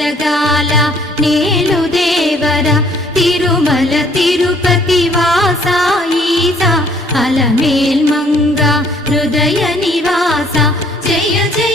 జగాల నేలు దేవర తిరుమల తిరుపతి వాస ఈస అలమేల్ మంగ హృదయ నివాస జయ జయ